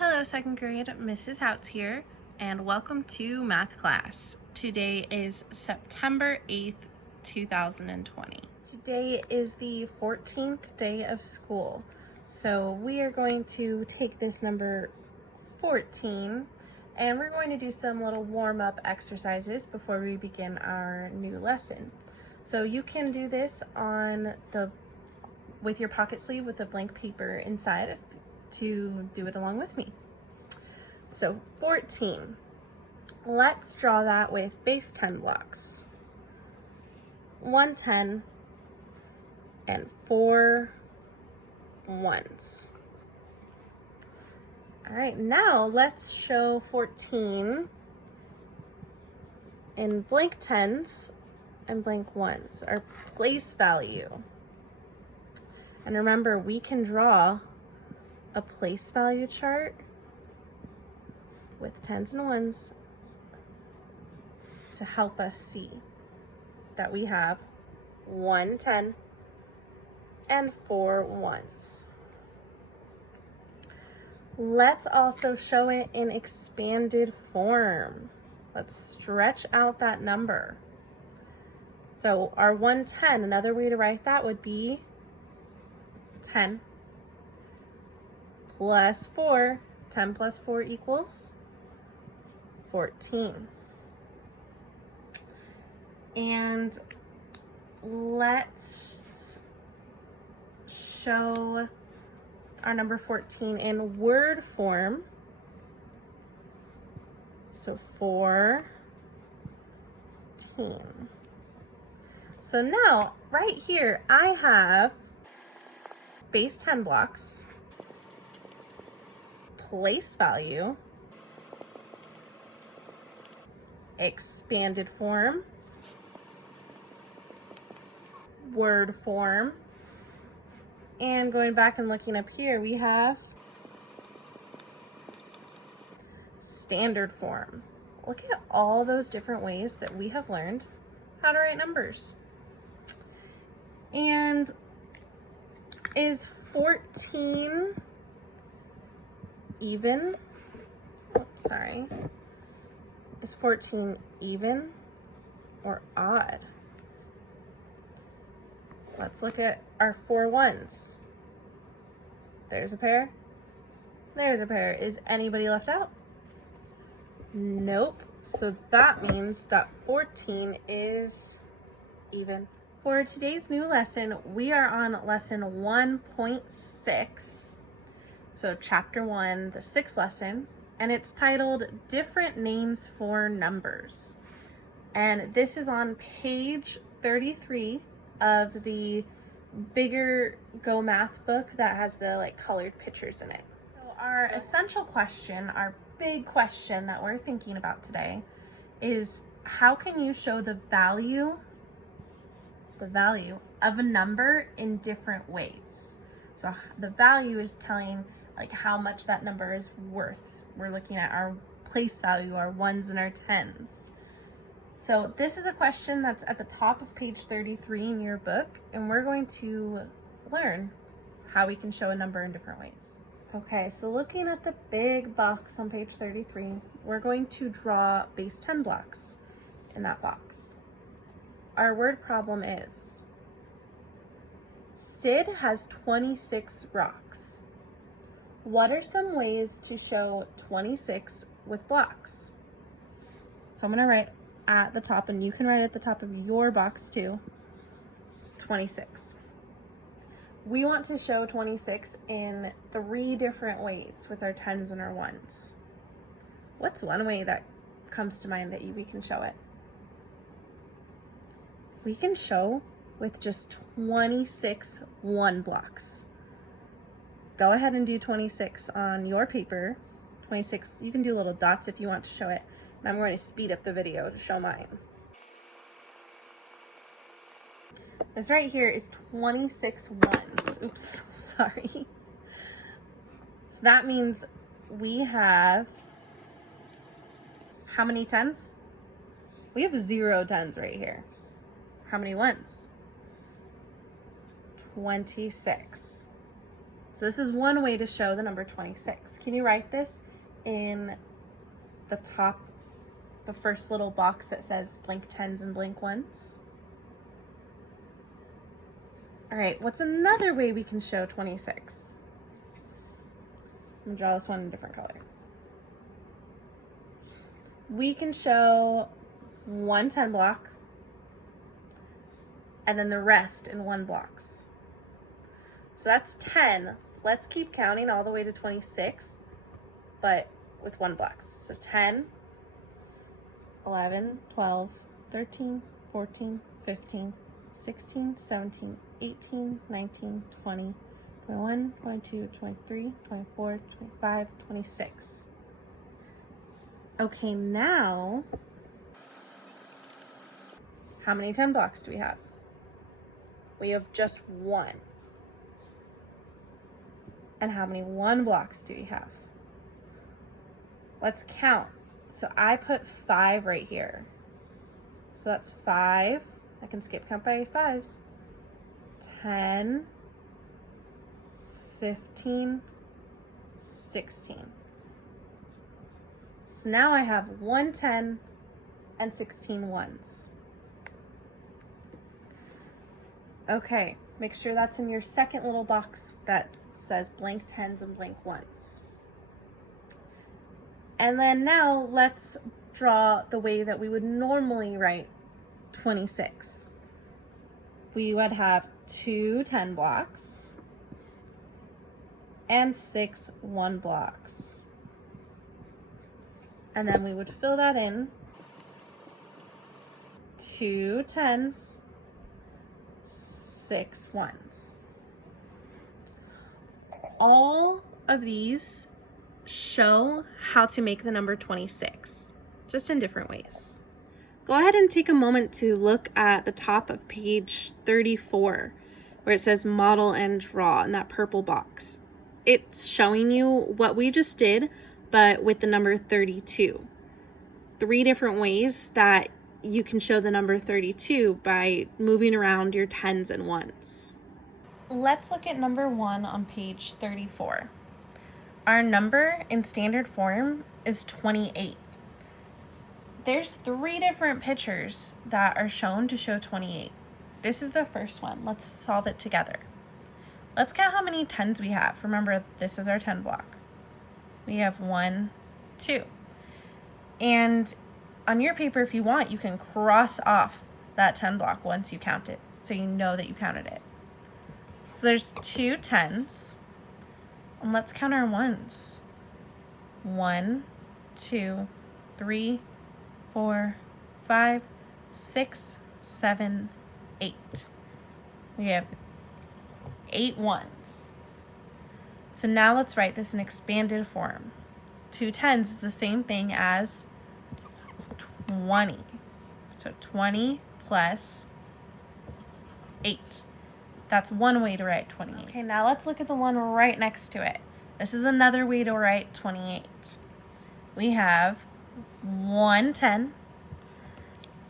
Hello, second grade, Mrs. Houts here, and welcome to math class. Today is September 8th, 2020. Today is the 14th day of school, so we are going to take this number 14 and we're going to do some little warm-up exercises before we begin our new lesson. So you can do this with your pocket sleeve with a blank paper inside to do it along with me. So 14, let's draw that with base 10 blocks. 1 10 and 4 1s. All right, now let's show 14 in blank 10s and blank 1s, our place value. And remember, we can draw a place value chart with 10s and 1s to help us see that we have 1 10 and 4 1s. Let's also show it in expanded form. Let's stretch out that number. So our 110, another way to write that would be 10 plus 4. 10 plus 4 equals 14. And let's show our number 14 in word form. So 14. So now, right here, I have base 10 blocks, place value, expanded form, word form, and going back and looking up here, we have standard form. Look at all those different ways that we have learned how to write numbers. And is 14 even? Is 14 even or odd? Let's look at our 4 1s. There's a pair. There's a pair. Is anybody left out? Nope. So that means that 14 is even. For today's new lesson, we are on lesson 1.6. So chapter 1, the 6th lesson, and it's titled Different Names for Numbers. And this is on page 33 of the bigger Go Math book that has the colored pictures in it. So our essential question, our big question that we're thinking about today is, how can you show the value of a number in different ways? So the value is telling how much that number is worth. We're looking at our place value, our 1s and our 10s. So this is a question that's at the top of page 33 in your book, and we're going to learn how we can show a number in different ways. Okay, so looking at the big box on page 33, we're going to draw base 10 blocks in that box. Our word problem is, Sid has 26 rocks. What are some ways to show 26 with blocks? So I'm going to write at the top, and you can write at the top of your box too, 26. We want to show 26 in 3 different ways with our 10s and our 1s. What's one way that comes to mind that we can show it? We can show with just 26 1 blocks. Go ahead and do 26 on your paper. 26, you can do little dots if you want to show it. And I'm going to speed up the video to show mine. This right here is 26 1s. Oops, sorry. So that means we have how many 10s? We have 0 10s right here. How many 1s? 26. So So this is one way to show the number 26. Can you write this in the top, the first little box that says blank tens and blank ones? All right, what's another way we can show 26? I'm gonna draw this one in a different color. We can show one 10 block and then the rest in one blocks. So that's 10. Let's keep counting all the way to 26, but with one blocks. So 10, 11, 12, 13, 14, 15, 16, 17, 18, 19, 20, 21, 22, 23, 24, 25, 26. Okay, now, how many 10 blocks do we have? We have just one. And how many 1 blocks do we have? Let's count. So I put 5 right here. So that's 5. I can skip count by 5s. 10, 15, 16. So now I have 1 10 and 16 ones. Okay, make sure that's in your second little box that says blank tens and blank ones. And then now let's draw the way that we would normally write 26. We would have 2 10 blocks and 6 1 blocks. And then we would fill that in. 2 10s, 6 1s. All of these show how to make the number 26, just in different ways. Go ahead and take a moment to look at the top of page 34, where it says model and draw in that purple box. It's showing you what we just did, but with the number 32. 3 different ways that you can show the number 32 by moving around your 10s and 1s. Let's look at number 1 on page 34. Our number in standard form is 28. There's 3 different pictures that are shown to show 28. This is the first one. Let's solve it together. Let's count how many 10s we have. Remember, this is our 10 block. We have 1, 2. And on your paper, if you want, you can cross off that 10 block once you count it, so you know that you counted it. So there's 2 10s. And let's count our 1s. 1, 2, 3, 4, 5, 6, 7, 8. We have 8 1s. So now let's write this in expanded form. 2 10s is the same thing as 20. So 20 plus 8. That's one way to write 28. Okay, now let's look at the one right next to it. This is another way to write 28. We have 1 10,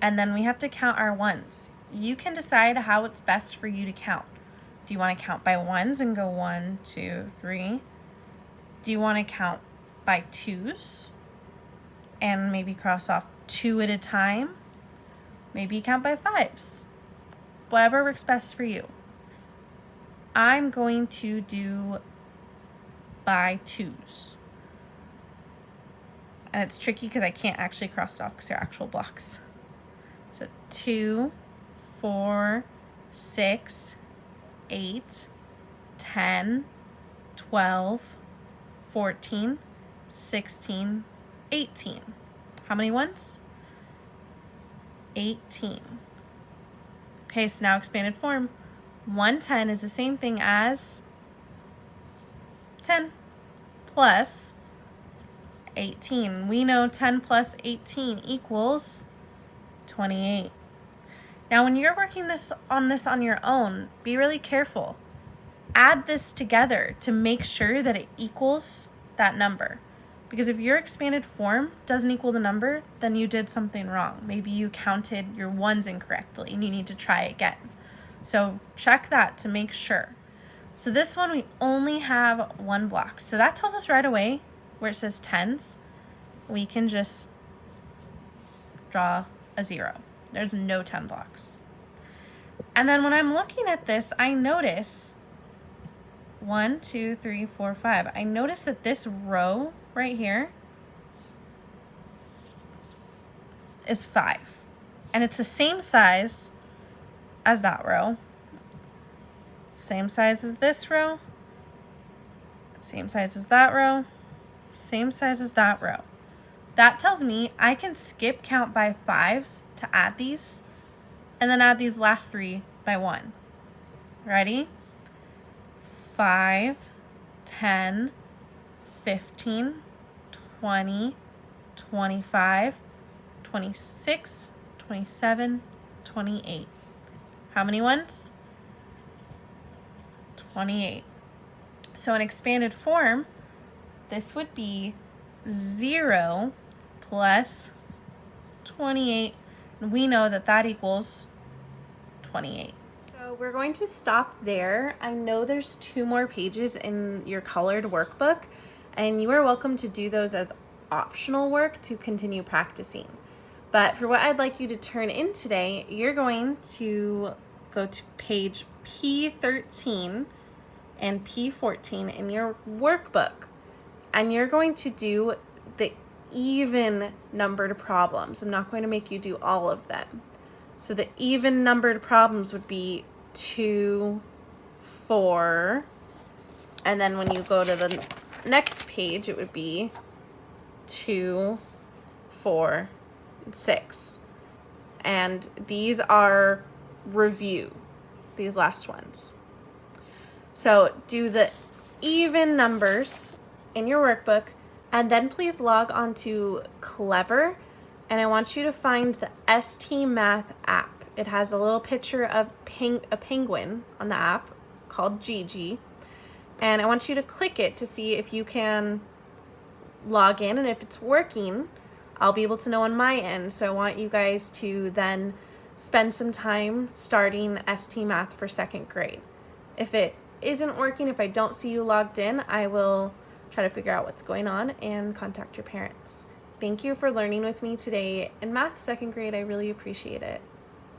and then we have to count our 1s. You can decide how it's best for you to count. Do you want to count by 1s and go 1, 2, 3? Do you want to count by 2s and maybe cross off 2 at a time? Maybe count by 5s. Whatever works best for you. I'm going to do by 2s. And it's tricky because I can't actually cross it off because they're actual blocks. So 2, 4, 6, 8, 10, 12, 14, 16, 18. How many ones? 18. Okay, so now expanded form. 1 10 is the same thing as 10 plus 18. We know 10 plus 18 equals 28. Now, when you're working on this on your own, be really careful. Add this together to make sure that it equals that number. Because if your expanded form doesn't equal the number, then you did something wrong. Maybe you counted your 1s incorrectly and you need to try again. So check that to make sure. So this one, we only have one block. So that tells us right away where it says tens, we can just draw a 0. There's no 10 blocks. And then when I'm looking at this, I notice 1, 2, 3, 4, 5. I notice that this row right here is 5. And it's the same size as that row. Same size as this row. Same size as that row. Same size as that row. That tells me I can skip count by 5s to add these, and then add these last 3 by 1. Ready? 5, 10, 15, 20, 25, 26, 27, 28. How many ones? 28. So in expanded form, this would be 0 plus 28. And we know that that equals 28. So we're going to stop there. I know there's 2 more pages in your colored workbook, and you are welcome to do those as optional work to continue practicing. But for what I'd like you to turn in today, you're going to go to page P13 and P14 in your workbook, and you're going to do the even numbered problems. I'm not going to make you do all of them. So the even numbered problems would be 2, 4, and then when you go to the next page, it would be 2, 4, and 6. And these are review, these last ones. So do the even numbers in your workbook, and then please log on to Clever, and I want you to find the ST Math app. It has a little picture of a penguin on the app called Gigi, and I want you to click it to see if you can log in, and if it's working, I'll be able to know on my end. So I want you guys to then spend some time starting ST Math for 2nd grade. If it isn't working, if I don't see you logged in, I will try to figure out what's going on and contact your parents. Thank you for learning with me today in math 2nd grade. I really appreciate it.